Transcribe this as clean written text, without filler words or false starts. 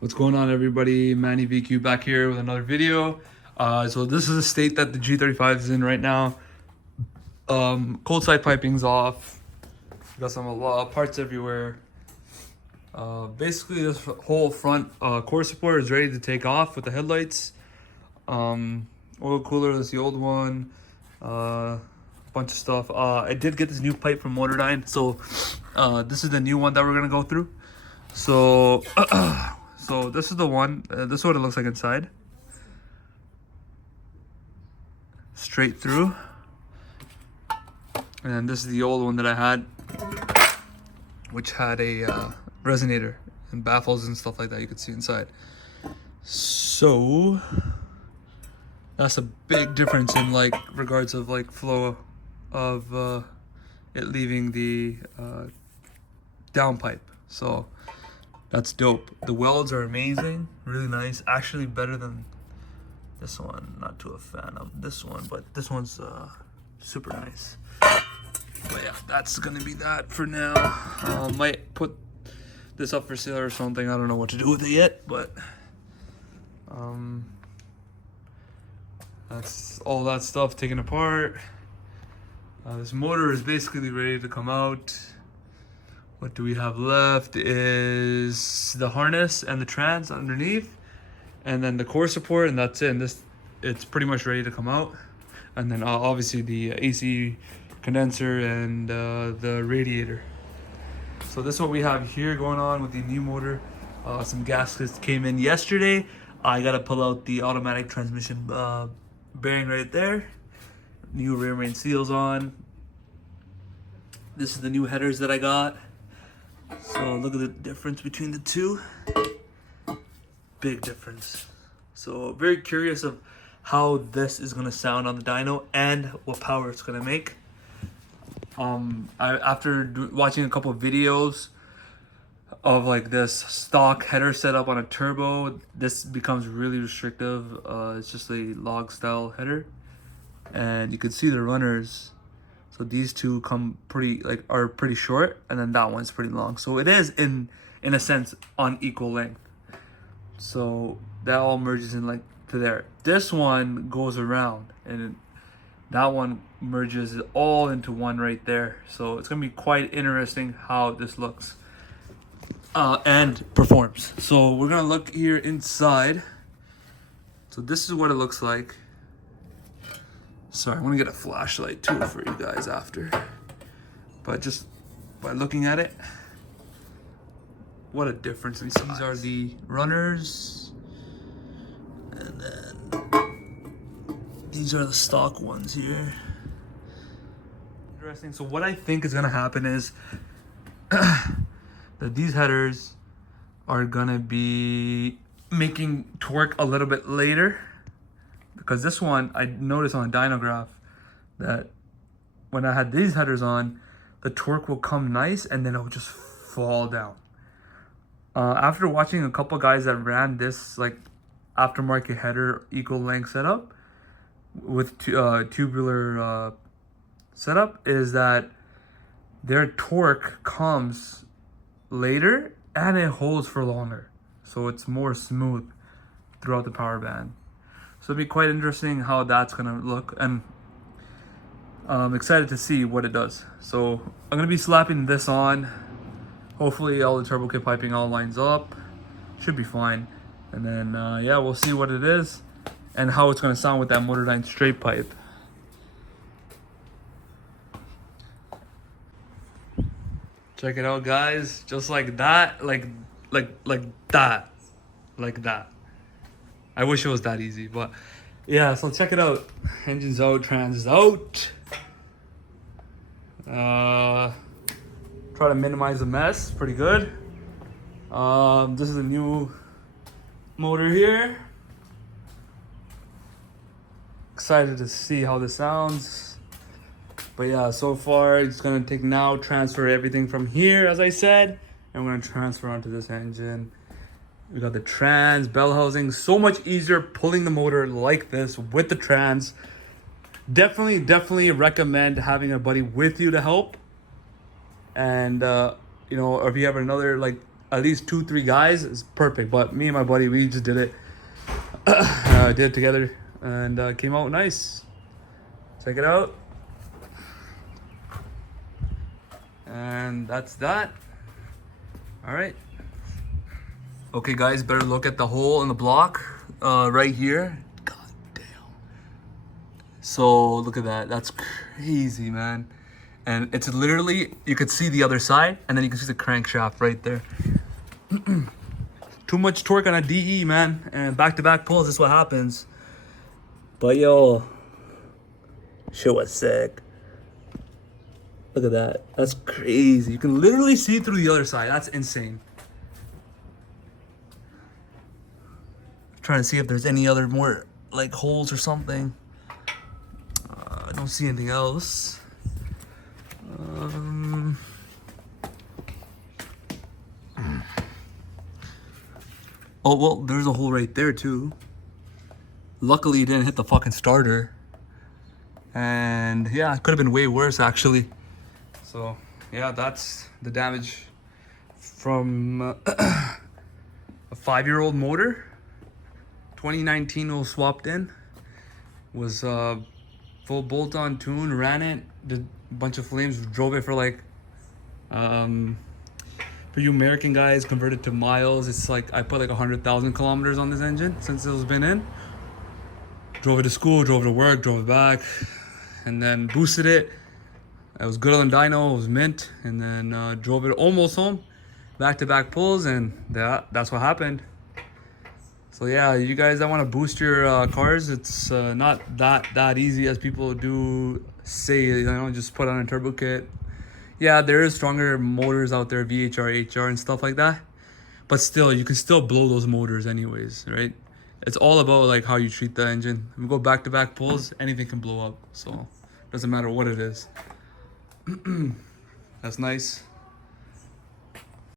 What's going on, everybody? Manny VQ back here with another video. So this is the state that the G35 is in right now. Cold side piping's off. Got some parts everywhere. Basically, this whole front core support is ready to take off with the headlights. Oil cooler, that's the old one. Bunch of stuff. I did get this new pipe from MOTORDYNE, so this is the new one that we're gonna go through. So, so this is the one. This is what it looks like inside. Straight through. And this is the old one that I had, which had a resonator and baffles and stuff like that you could see inside. So that's a big difference in like regards of like flow of it leaving the downpipe. So that's dope. The welds are amazing, really nice. Actually better than this one. Not too a fan of this one, but this one's super nice. But yeah, that's gonna be that for now. Might put this up for sale or something. I don't know what to do with it yet, but that's all that stuff taken apart. This motor is basically ready to come out. What do we have left is the harness and the trans underneath, and then the core support, and that's it. And this, it's pretty much ready to come out. And then obviously the AC condenser and the radiator. So this is what we have here going on with the new motor. Some gaskets came in yesterday. I gotta pull out the automatic transmission bearing right there. New rear main seals on. This is the new headers that I got. So look at the difference between the two. Big difference. So very curious of how this is gonna sound on the dyno and what power it's gonna make. After watching a couple of videos of like this stock header setup on a turbo, this becomes really restrictive. It's just a log style header, and you can see the runners. So these two come are pretty short, and then that one's pretty long. So it is in a sense on equal length. So that all merges in like to there. This one goes around, and that one merges it all into one right there. So it's gonna be quite interesting how this looks and performs. So we're gonna look here inside. So this is what it looks like. Sorry, I'm gonna get a flashlight too for you guys after. But just by looking at it, what a difference in size. These are the runners, and then these are the stock ones here. Interesting. So what I think is gonna happen is that these headers are gonna be making torque a little bit later, because this one I noticed on the dyno graph that when I had these headers on, the torque will come nice and then it'll just fall down. After watching a couple guys that ran this like aftermarket header equal length setup with tubular setup, is that their torque comes later and it holds for longer, so it's more smooth throughout the power band. So it'll be quite interesting how that's gonna look, and I'm excited to see what it does. So I'm gonna be slapping this on. Hopefully all the turbo kit piping all lines up. Should be fine. And then yeah, we'll see what it is and how it's gonna sound with that MOTORDYNE straight pipe. Check it out, guys. Just like that, like that, like that. I wish it was that easy, but yeah. So check it out. Engine's out, trans is out. Try to minimize the mess. Pretty good. This is a new motor here. Excited to see how this sounds. But yeah, so far it's gonna take now, transfer everything from here, as I said, and we're gonna transfer onto this engine. We got the trans, bell housing. So much easier pulling the motor like this with the trans. Definitely recommend having a buddy with you to help. And you know, or if you have another like at least 2-3 guys is perfect. But me and my buddy, we just did it. Did it together and came out nice. Check it out. And that's that. All right. Okay, guys, better look at the hole in the block right here. God damn. So look at that. That's crazy, man. And it's literally, you could see the other side, and then you can see the crankshaft right there. Too much torque on a DE, man. And back-to-back pulls is what happens. But yo, shit was sick. Look at that. That's crazy. You can literally see through the other side. That's insane. Trying to see if there's any other more like holes or something. I don't see anything else. Oh well, there's a hole right there too. Luckily, it didn't hit the fucking starter. And yeah, it could have been way worse actually. So yeah, that's the damage from a 5-year-old motor. 2019 was swapped in. Was full bolt-on tune, ran it, did a bunch of flames, drove it for like, for you American guys, converted to miles, it's like I put like 100,000 kilometers on this engine since it was been in. Drove it to school, drove it to work, drove it back, and then boosted it. It was good on dyno, it was mint, and then drove it almost home, back-to-back pulls, and that's what happened. So yeah, you guys that want to boost your cars, it's not that easy as people do say. You know, just put on a turbo kit. Yeah, there is stronger motors out there, VHR, HR, and stuff like that. But still, you can still blow those motors anyways, right? It's all about like how you treat the engine. When we go back-to-back pulls, anything can blow up. So it doesn't matter what it is. That's nice.